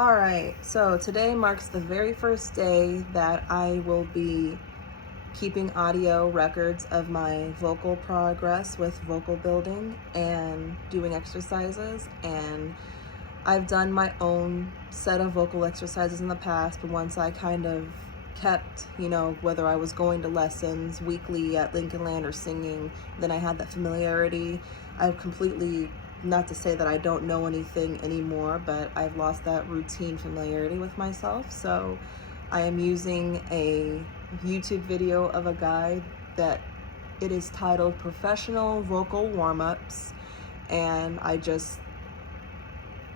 Alright, so today marks the very first day that I will be keeping audio records of my vocal progress with vocal building and doing exercises. And I've done my own set of vocal exercises in the past, but once I kind of kept, whether I was going to lessons weekly at Lincoln Land or singing, then I had that familiarity. I've completely, not to say that I don't know anything anymore, but I've lost that routine familiarity with myself. So I am using a YouTube video of a guy that it is titled Professional Vocal Warm-Ups, and I just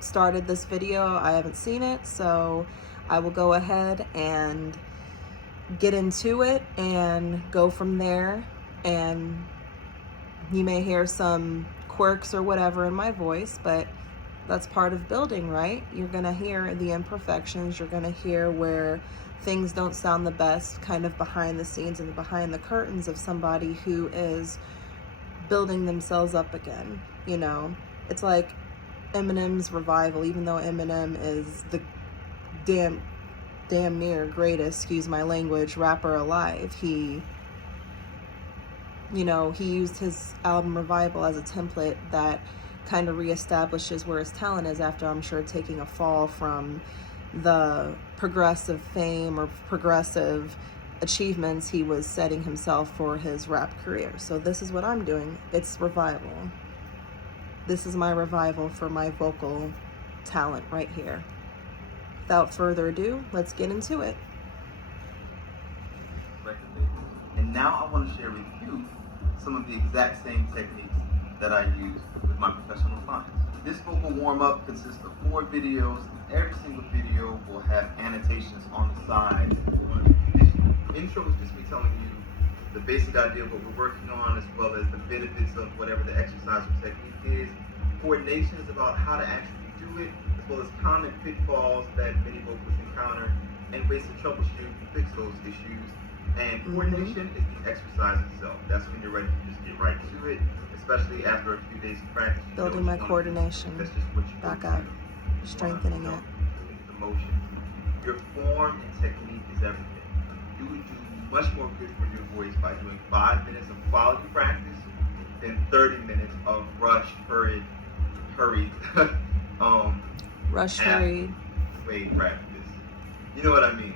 started this video. I haven't seen it, so I will go ahead and get into it and go from there. And you may hear some quirks or whatever in my voice, but that's part of building, right? You're gonna hear the imperfections, you're gonna hear where things don't sound the best, kind of behind the scenes and behind the curtains of somebody who is building themselves up again. It's like Eminem's revival. Even though Eminem is the damn near greatest, excuse my language, rapper alive, he used his album Revival as a template that kind of reestablishes where his talent is after, I'm sure, taking a fall from the progressive fame or progressive achievements he was setting himself for his rap career. So this is what I'm doing. It's revival. This is my revival for my vocal talent right here. Without further ado, let's get into it. And now I want to share with you some of the exact same techniques that I use with my professional clients. This vocal warm-up consists of 4 videos. Every single video will have annotations on the side. The intro is just me telling you the basic idea of what we're working on, as well as the benefits of whatever the exercise or technique is. Coordination is about how to actually do it, as well as common pitfalls that many vocalists encounter and ways to troubleshoot and fix those issues. And coordination is the exercise itself. That's when you're ready to just get right to it, especially after a few days of practice. Building my coordination back up, strengthening it. The motion. Your form and technique is everything. You would do much more good for your voice by doing 5 minutes of quality practice than 30 minutes of rushed, hurried, halfway practice. You know what I mean?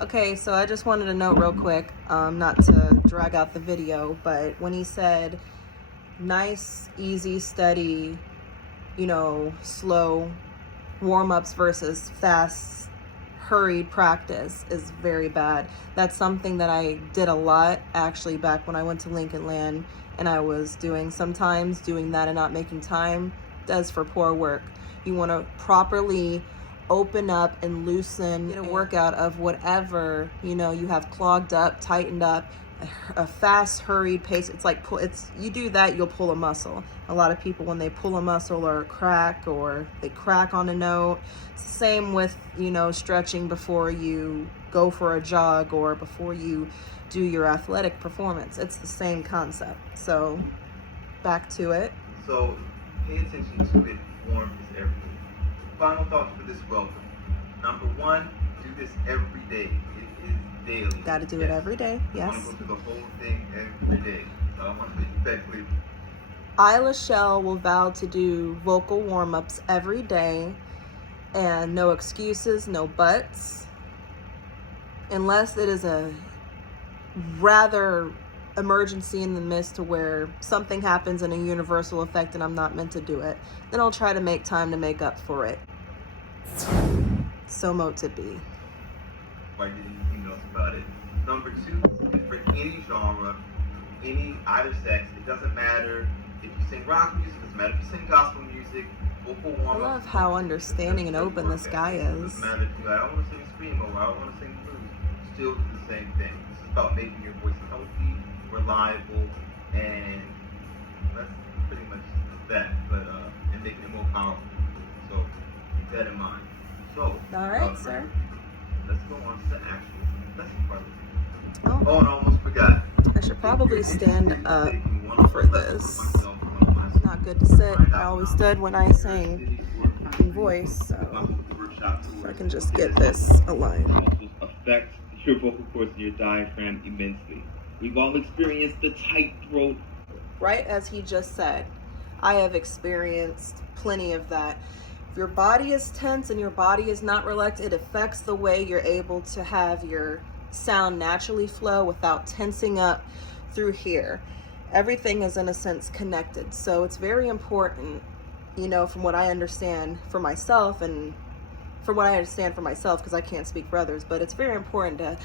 Okay, so I just wanted to note real quick, not to drag out the video, but when he said nice, easy, steady, slow warm-ups versus fast, hurried practice is very bad. That's something that I did a lot, actually, back when I went to Lincoln Land, and I was sometimes doing that and not making time does for poor work. You want to properly open up and loosen, get a workout of whatever you have clogged up, tightened up. A fast, hurried pace, you do that, you'll pull a muscle. A lot of people, when they pull a muscle or crack, or they crack on a note, same with stretching before you go for a jog or before you do your athletic performance. It's the same concept. So back to it. So pay attention to it. Form is everything. Final thoughts for this welcome. Number 1, do this every day. It is daily. Got to do it every day. Yes. I want to go through the whole thing every day. I want to make that clear. Lachelle will vow to do vocal warm-ups every day, and no excuses, no buts, unless it is a rather emergency in the midst to where something happens in a universal effect and I'm not meant to do it. Then I'll try to make time to make up for it. So mote to be. Why did anything else about it? Number 2, for any genre, either sex, it doesn't matter if you sing rock music, it doesn't matter if you sing gospel music, vocal warm-up. I love how understanding and open this guy is. It doesn't matter if you're like, I don't want to sing screamo, or I don't want to sing blues. Still do the same thing. This is about making your voice healthy, reliable, and that's pretty much that, but and making it more powerful. So keep that in mind. So alright, sir. Let's go on to the actual lesson part. Oh, and I almost forgot. I should probably stand up for this. It's not good to sit. I always stood when I sang in voice, so out If I towards can just get this aligned. muscles affect your vocal cords and your diaphragm immensely. We've all experienced the tight throat. Right as he just said, I have experienced plenty of that. If your body is tense and your body is not relaxed, it affects the way you're able to have your sound naturally flow without tensing up through here. Everything is in a sense connected. So it's very important, you know, from what I understand for myself because I can't speak for others, but it's very important to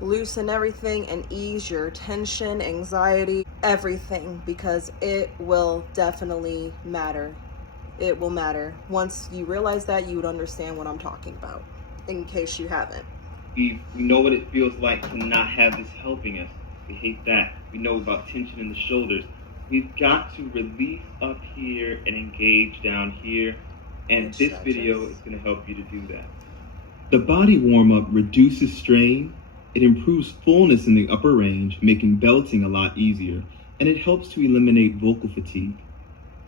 loosen everything and ease your tension, anxiety, everything, because it will definitely matter. It will matter. Once you realize that, you would understand what I'm talking about, in case you haven't. We know what it feels like to not have this helping us. We hate that. We know about tension in the shoulders. We've got to release up here and engage down here. And this video is going to help you to do that. The body warm-up reduces strain. It improves fullness in the upper range, making belting a lot easier. And it helps to eliminate vocal fatigue.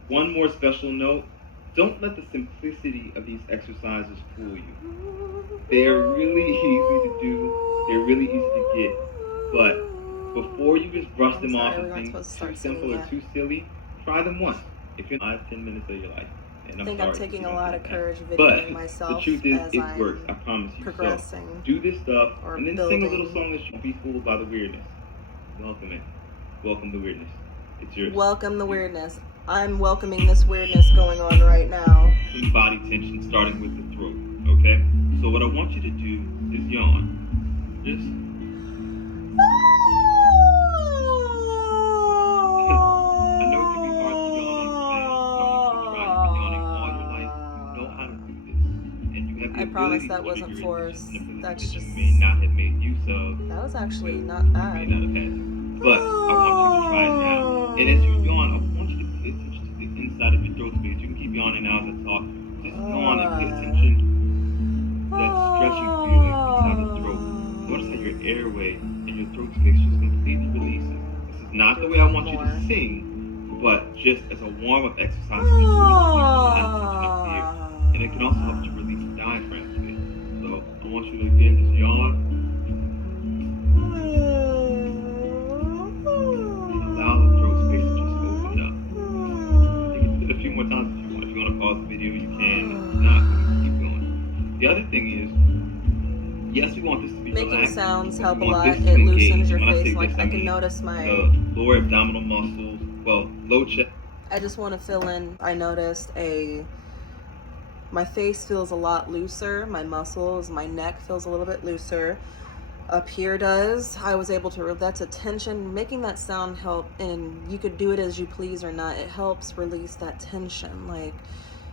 One more special note. Don't let the simplicity of these exercises fool you. They are really easy to do. They're really easy to get. But before you just brush them off and think too simple or too silly, try them once. If you're 5-10 minutes of your life. And I think I'm taking a lot of courage videoing but myself. The truth is, as it I'm works. I promise you. Progressing. So do this stuff and then building. sing a little song that you'll be fooled by the weirdness. Welcome it. Welcome the weirdness. It's yours. Welcome the weirdness. I'm welcoming this weirdness going on right now. Some body tension, starting with the throat. Okay. So what I want you to do is yawn. Just. I promise that wasn't forced. That's just. You may not have made use of. That was actually not bad. You may not have had to. But I want you to try it now. And as you yawn, I want you to pay attention to the inside of your throat space. You can keep yawning now as I talk. Just yawn and pay attention to that stretching feeling inside the throat. Notice how your airway and your throat space just completely releases. This is not the way I want you to sing, but just as a warm-up exercise, you can do it to keep a lot of tension up here. And it can also help you release the diaphragm today. So I want you to again just yawn. And allow the throat space to just open up. You can do it a few more times if you want. If you want to pause the video, you can. If not, we can keep going. The other thing is, yes, we want this to be making relaxed, sounds but help we a want lot. this to It engage. loosens your When I face. say Like this, I can mean notice my the lower abdominal muscles, low chest. I just want to fill in. I noticed my face feels a lot looser. My muscles, my neck feels a little bit looser. Up here does. I was able to, that's a tension. Making that sound help, and you could do it as you please or not. It helps release that tension. Like,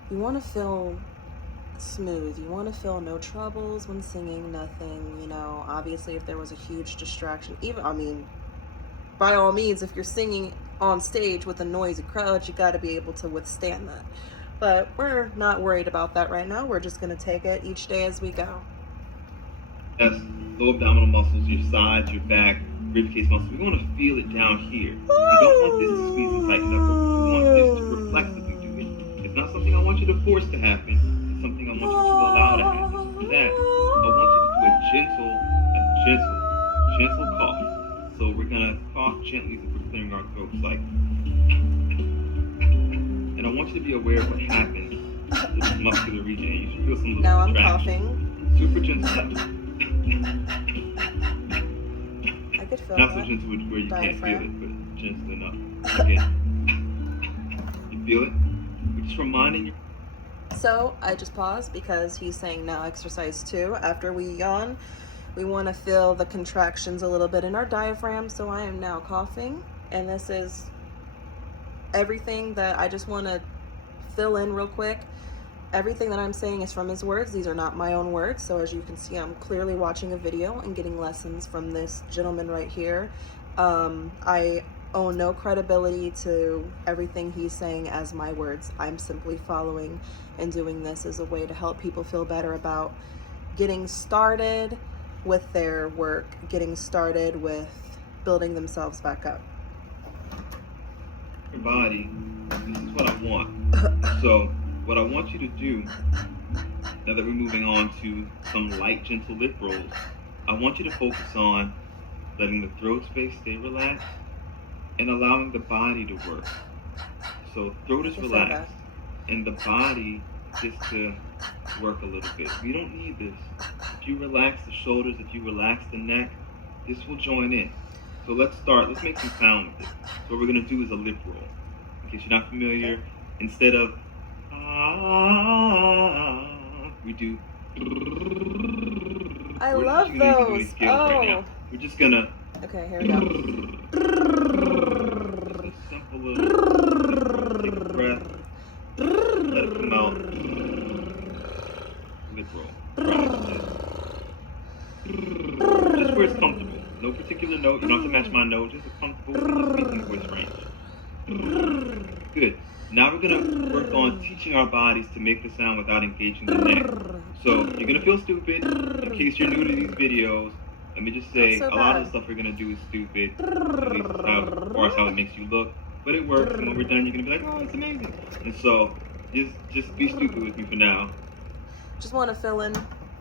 you want to feel smooth. You want to feel no troubles when singing, nothing, you know. Obviously, if there was a huge distraction, by all means, if you're singing on stage with a noisy crowd, you got to be able to withstand that. But we're not worried about that right now. We're just going to take it each day as we go. That's low abdominal muscles, your sides, your back, ribcage muscles. We want to feel it down here. We don't want this to squeeze and tighten up, but we want this to reflexively do it. It's not something I want you to force to happen. It's something I want you to allow to happen. For that, I want you to do a gentle cough. So we're going to cough gently as if we're clearing our throats, like. And I want you to be aware of what happens to this muscular region. You should feel some little Now I'm contraction. coughing. Super gentle. I could feel Not that. so gentle where you Diaphragm. can't feel it, but gentle enough. Again. You feel it? We're just reminding you. So I just paused because he's saying now exercise 2. After we yawn, we want to feel the contractions a little bit in our diaphragm. So I am now coughing, and this is everything that I just want to fill in real quick. Everything that I'm saying is from his words. These are not my own words. So as you can see, I'm clearly watching a video and getting lessons from this gentleman right here. I owe no credibility to everything he's saying as my words. I'm simply following and doing this as a way to help people feel better about getting started with their work, getting started with building themselves back up. Your body, this is what I want. So what I want you to do, now that we're moving on to some light, gentle lip rolls, I want you to focus on letting the throat space stay relaxed and allowing the body to work. So throat is relaxed and the body just to work a little bit. We don't need this. If you relax the shoulders, if you relax the neck, this will join in. So let's make some sound with this. So what we're gonna do is a lip roll. In case you're not familiar, instead of we do. I love those. Right now. We're just gonna. Okay, here we go. Just a simple little. Take a breath. Let it come out. Lip roll. Just where it's comfortable. No particular note. You don't have to match my note. Just a comfortable speaking voice range. Good. Now we're gonna work on teaching our bodies to make the sound without engaging the neck. So you're gonna feel stupid. In case you're new to these videos, let me just say a lot of the stuff we're gonna do is stupid. At least it's how, as far as how it makes you look. But it works, and when we're done, you're gonna be like, oh, it's amazing. And so just be stupid with me for now. Just want to fill in.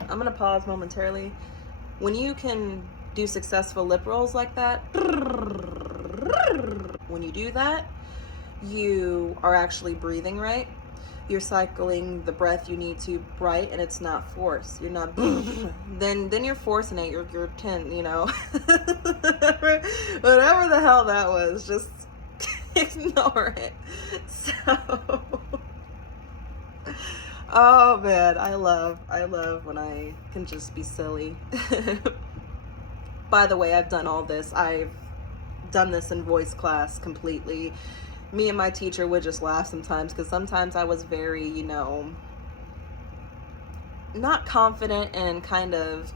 I'm gonna pause momentarily. When you can do successful lip rolls like that, when you do that, you are actually breathing right. You're cycling the breath you need to right, and it's not forced. You're not then you're forcing it. You're you know. Whatever the hell that was, just ignore it. So oh man, I love when I can just be silly. By the way, I've done all this. I've done this in voice class completely. Me and my teacher would just laugh sometimes, because sometimes I was very, you know, not confident and kind of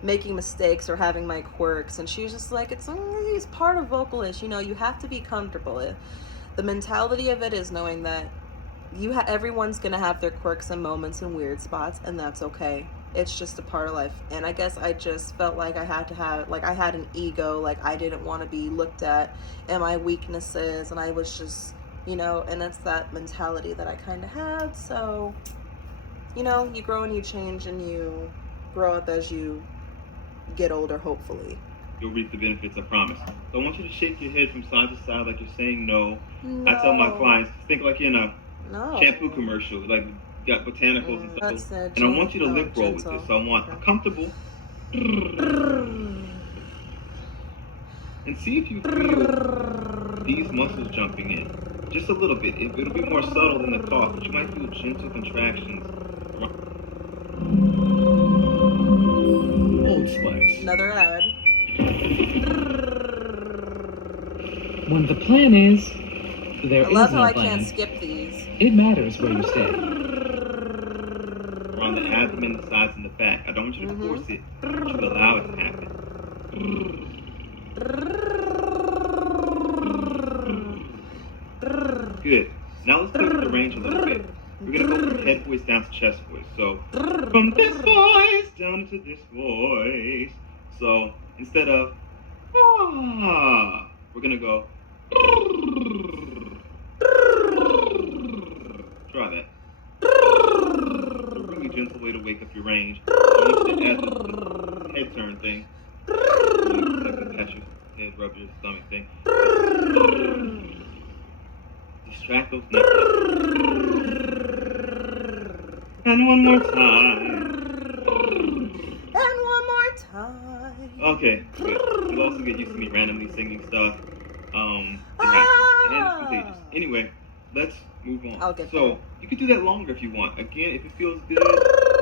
making mistakes or having my quirks, and she was just like, it's part of vocalist, you know, you have to be comfortable. The mentality of it is knowing that everyone's gonna have their quirks and moments and weird spots, and that's okay. It's just a part of life. And I guess I just felt like I had to have, like, I had an ego, like I didn't want to be looked at and my weaknesses, and I was just, you know, and it's that mentality that I kind of had. So, you know, you grow and you change and you grow up as you get older, hopefully. You'll reap the benefits, I promise. So I want you to shake your head from side to side like you're saying no. I tell my clients, think like you're in a shampoo commercial, like you got botanicals and stuff. And I want you to lip roll with this. So I want a comfortable. And see if you feel these muscles jumping in. Just a little bit. It'll be more subtle than the cough, but you might feel gentle contractions. Old Spice. Another ad. When the plan is, there I is love no how I plan. can't skip these. It matters where you stay. Around the abdomen, the sides, and the back. I don't want you to force it. I want you to allow it to happen. Good. Now let's play with the range a little bit. We're going to go from head voice down to chest voice. So, from this voice down to this voice. So, instead of, we're going to go, try that. A really gentle way to wake up your range. I want you to add the head turn thing. Like catch your head, rub your stomach thing. Distract those neck. And one more time. And one more time. Okay, good. You'll also get used to me randomly singing stuff. And it's contagious. Anyway, let's move on. I'll get so there. you can do that longer if you want. Again, if it feels good,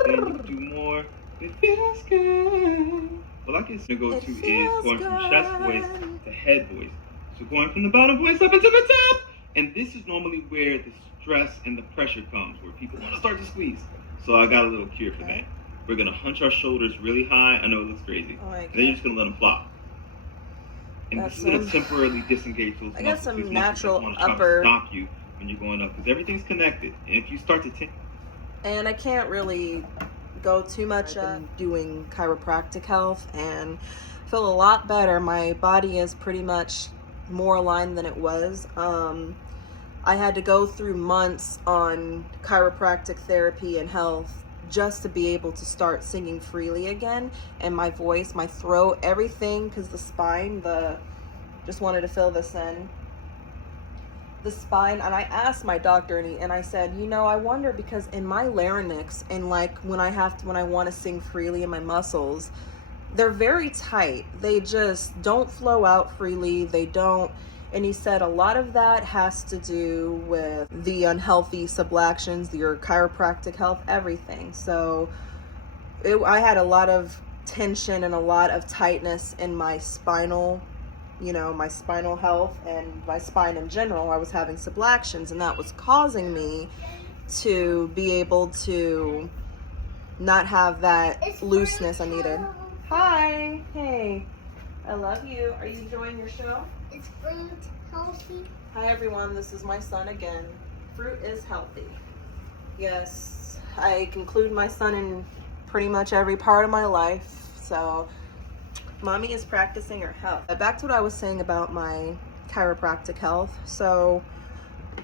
then you can do more. It feels good. What I can go to is going from chest voice to head voice. So going from the bottom voice up into the top. And this is normally where the stress and the pressure comes, where people want to start to squeeze. So I got a little cure for that. We're going to hunch our shoulders really high. I know it looks crazy. Oh, and then you're just going to let them flop. And this is going to temporarily disengage those muscles. I got some natural want to try upper. to stop you when you're going up, because everything's connected. And if you start to and I can't really go too much doing chiropractic health, and feel a lot better. My body is pretty much more aligned than it was. I had to go through months on chiropractic therapy and health just to be able to start singing freely again. And my voice, my throat, everything, because the spine, just wanted to fill this in. The spine, and I asked my doctor, and I said, I wonder, because in my larynx, and like when I want to sing freely in my muscles, they're very tight. They just don't flow out freely. They don't. And he said a lot of that has to do with the unhealthy sublactions, your chiropractic health, everything. So I had a lot of tension and a lot of tightness in my spinal, my spinal health and my spine in general. I was having sublactions, and that was causing me to be able to not have that looseness I needed. Hi. Hey. I love you. Are you enjoying your show? Is fruit healthy? Hi everyone, this is my son again. Fruit is healthy. Yes, I include my son in pretty much every part of my life. So, mommy is practicing her health. Back to what I was saying about my chiropractic health. So,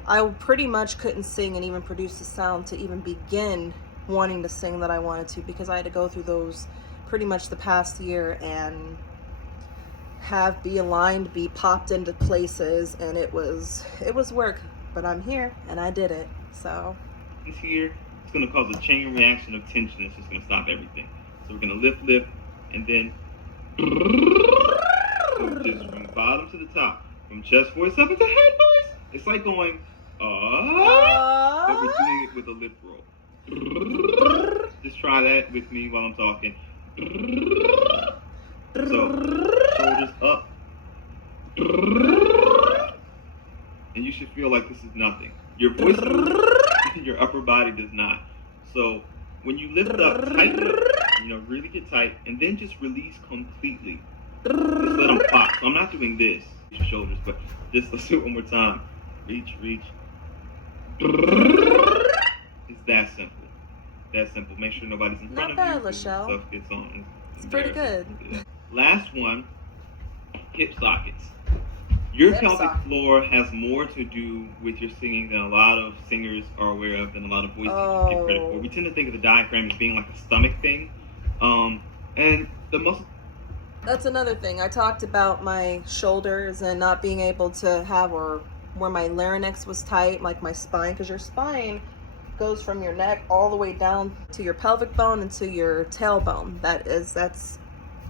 I pretty much couldn't sing and even produce a sound to even begin wanting to sing that I wanted to, because I had to go through those pretty much the past year and be aligned, be popped into places, and it was work, but I'm here and I did it. So this here, it's going to cause a chain reaction of tension. It's just going to stop everything. So we're going to lift, and then just from bottom to the top, from chest voice up into head voice. It's like going but we're doing it with a lip roll. Just try that with me while I'm talking. So shoulders up, and you should feel like this is nothing. Your voice moves, and your upper body does not. So when you lift up, tighten up, really get tight, and then just release completely. Just let them pop. So I'm not doing this, your shoulders, but just let's do it one more time. Reach. It's that simple. That simple. Make sure nobody's in front Not of bad, you. Lachelle. Stuff gets on. It's pretty good. Last one, hip sockets. Your Hip pelvic socket. floor has more to do with your singing than a lot of singers are aware of, than a lot of voice teachers give credit for. We tend to think of the diaphragm as being like a stomach thing, and the muscle. That's another thing. I talked about my shoulders and not being able to have, or where my larynx was tight, like my spine, because your spine goes from your neck all the way down to your pelvic bone and to your tailbone. That's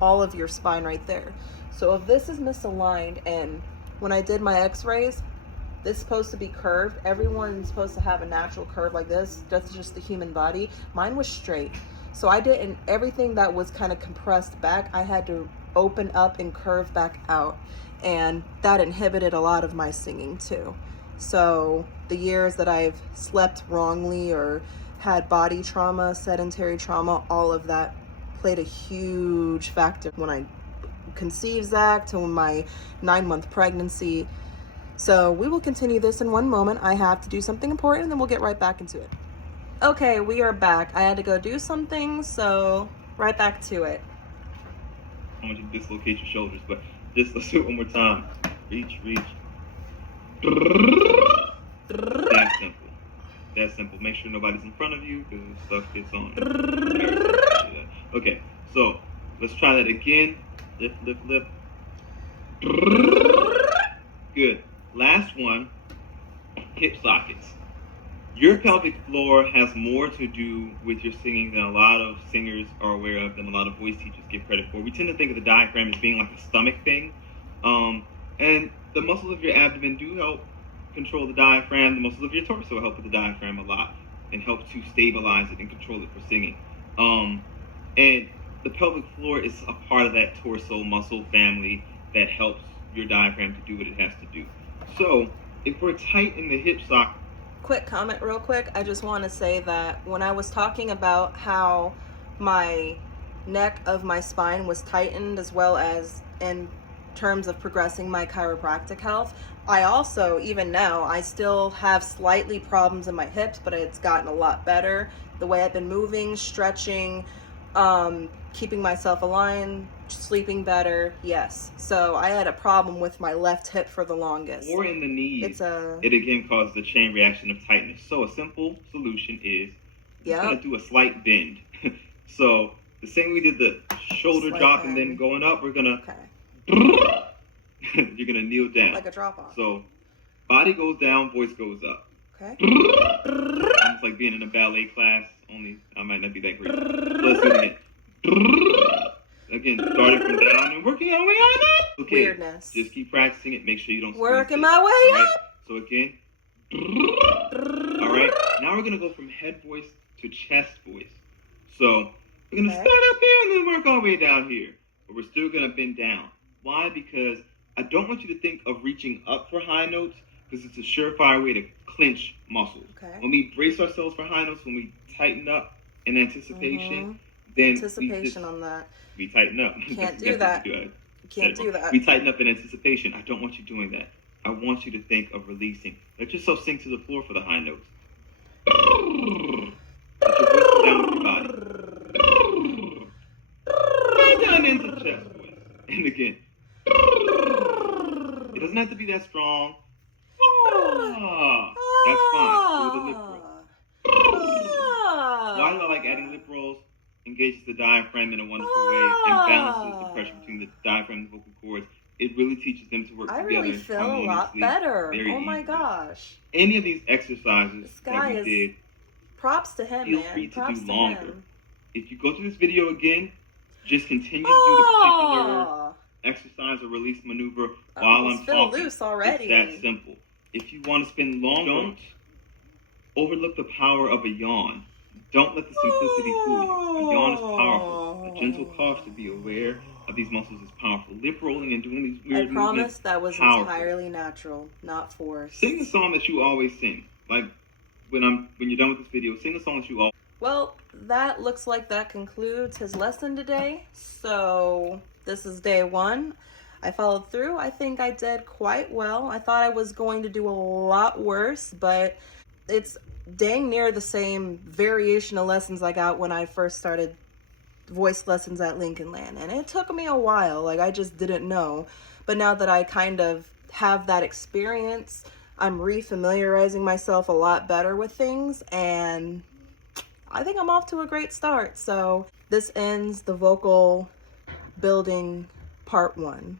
all of your spine right there. So if this is misaligned, and when I did my x-rays, this is supposed to be curved. Everyone's supposed to have a natural curve like this. That's just the human body. Mine was straight. So I didn't, everything that was kind of compressed back, I had to open up and curve back out. And that inhibited a lot of my singing too. So the years that I've slept wrongly or had body trauma, sedentary trauma, all of that played a huge factor when I conceived Zach, to my 9-month pregnancy. So we will continue this in one moment. I have to do something important and then we'll get right back into it. Okay, we are back. I had to go do something, so right back to it. I want you to dislocate your shoulders, but just let's do it one more time. Reach. That simple. That simple. Make sure nobody's in front of you, because stuff gets on. Okay, so let's try that again. Lift. Good. Last one, hip sockets. Your pelvic floor has more to do with your singing than a lot of singers are aware of, than a lot of voice teachers give credit for. We tend to think of the diaphragm as being like a stomach thing. And the muscles of your abdomen do help control the diaphragm. The muscles of your torso help with the diaphragm a lot and help to stabilize it and control it for singing. And the pelvic floor is a part of that torso muscle family that helps your diaphragm to do what it has to do. So if we're tight in the hip socket. Quick comment real quick. I just want to say that when I was talking about how my neck of my spine was tightened, as well as in terms of progressing my chiropractic health, I also, even now, I still have slightly problems in my hips, but it's gotten a lot better. The way I've been moving, stretching, Keeping myself aligned, sleeping better, yes. So I had a problem with my left hip for the longest. Or in the knees, it again causes a chain reaction of tightness. So a simple solution is just gonna do a slight bend. So the same we did the shoulder Slight drop bend. and then going up, we're gonna you're gonna kneel down. Like a drop off. So body goes down, voice goes up. Okay. Almost like being in a ballet class, only I might not be that great. So let's do it again. Again, starting from down and working our way on up. Okay. Weirdness. Just keep practicing it. Make sure you don't Working squeeze my it. way All right? up. So again. All right. Now we're gonna go from head voice to chest voice. So we're gonna start up here and then work our way down here. But we're still gonna bend down. Why? Because I don't want you to think of reaching up for high notes, because it's a surefire way to clench muscles. Okay. When we brace ourselves for high notes, when we tighten up in anticipation, then on that. we tighten up. Can't do that. Can't do that. We tighten up in anticipation. I don't want you doing that. I want you to think of releasing. Let yourself sink to the floor for the high notes. Let your voice go down with your body. Right down into chest voice. And again. It doesn't have to be that strong. That's fine. Do the lip roll. Why do I like adding lip rolls? Engages the diaphragm in a wonderful way and balances the pressure between the diaphragm and the vocal cords. It really teaches them to work I together. really feel a lot better. Very Oh my easily. gosh. Any of these exercises This guy that we did, props to him, feel man. free to Props do to longer. him. If you go through this video again, just continue to do the particular exercise or release maneuver while I'm feel talking. loose already. It's that simple. If you want to spend longer, don't overlook the power of a yawn. Don't let the simplicity fool you. A yawn is powerful. A gentle cough to be aware of these muscles is powerful. Lip rolling and doing these weird I promise movements, that was powerful. entirely natural, not forced. Sing a song that you always sing. Like when you're done with this video, sing a song that you always. Well, that looks like that concludes his lesson today. So this is day 1. I followed through. I think I did quite well. I thought I was going to do a lot worse, but it's dang near the same variation of lessons I got when I first started voice lessons at Lincoln Land. And it took me a while. Like, I just didn't know. But now that I kind of have that experience, I'm re-familiarizing myself a lot better with things, and I think I'm off to a great start. So this ends the vocal building part 1.